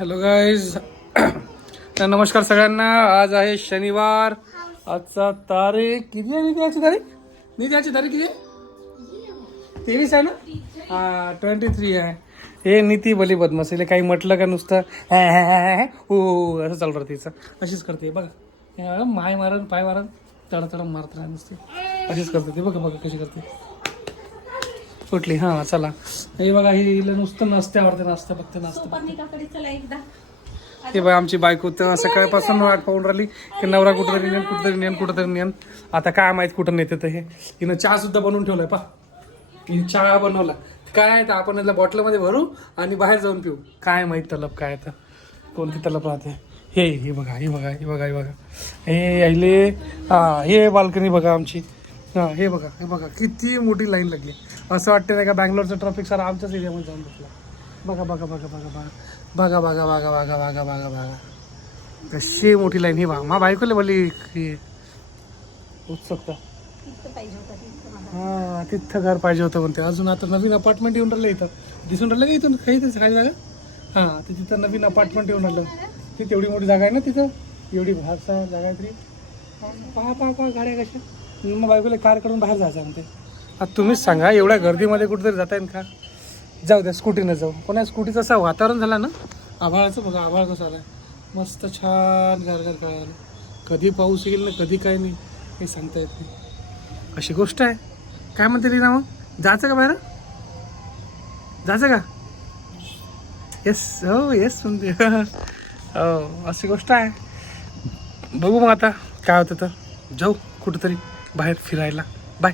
Hello guys नमस्कार सगळ्यांना. आज आहे शनिवार. आजचा तारीख किती आहे? निधी याची तारीख किती आहे? 23 आहे ना? हा 23 आहे. हे नीती भली बदमाश काही म्हटलं का नुसतं हो असं चालू राहते तिचं. अशीच करते बघा. माय मारण पाय मारण तडतड मारत राहा नुसते. अशीच करते ती. बघा कशी करते. कुठली? हां चला. हे बघा हिला नुसतं नसते आवडते. नाचतं बघते नाचतं. हे बघा आमची बायको तर सकाळपासून वाट पाहून राहिली की नवरा कुठंतरी नेन. आता काय माहित कुठं नेते तर हे. हिनं चहा सुद्धा बनवून ठेवलाय पा. हिने चहा बनवला काय तर आपण याला बॉटलमध्ये भरू आणि बाहेर जाऊन पिऊ. काय माहित तलब काय तर कोणती तलब राहते. हे बघा हे आईले. हां हे बाल्कनी बघा आमची. हां हे बघा किती मोठी लाईन लागली. असं वाटतं नाही का बँगलोरचं ट्रॅफिक सारा आमच्याच एरियामध्ये जाऊन बसला. बघा कशी मोठी लाईन. ही बघा मा बायकोले बोलली उत्सुकता. हां तिथं घर पाहिजे होतं म्हणते. अजून आता नवीन अपार्टमेंट येऊन राहिलं इथं. दिसून राहिलं का इथून काही जागा? हां ते तिथं नवीन अपार्टमेंट येऊन राहिलं. ती तेवढी मोठी जागा आहे ना तिथं. एवढी भाषा जागा आहे तरी. पहा गाड्या कशा. मग बायकोला कार काढून बाहेर जायचं म्हणते. आता तुम्हीच सांगा एवढ्या गर्दीमध्ये कुठेतरी जाता येईल का? जाऊ द्या स्कूटीनं जाऊ. कोणा स्कूटीचं असं वातावरण झालं ना. आभाळाचं बघा आभाळ कसं आलं मस्त छान गारगार कळालं. कधी पाऊस येईल ना कधी काय नाही काही सांगता येत नाही. अशी गोष्ट आहे. काय म्हणते रीना मग? जायचं का बाहेर? जायचं का? येस म्हणते. हो अशी गोष्ट आहे. बघू मग आता काय होतं तर जाऊ कुठंतरी बाहेर फिरायला. बाय.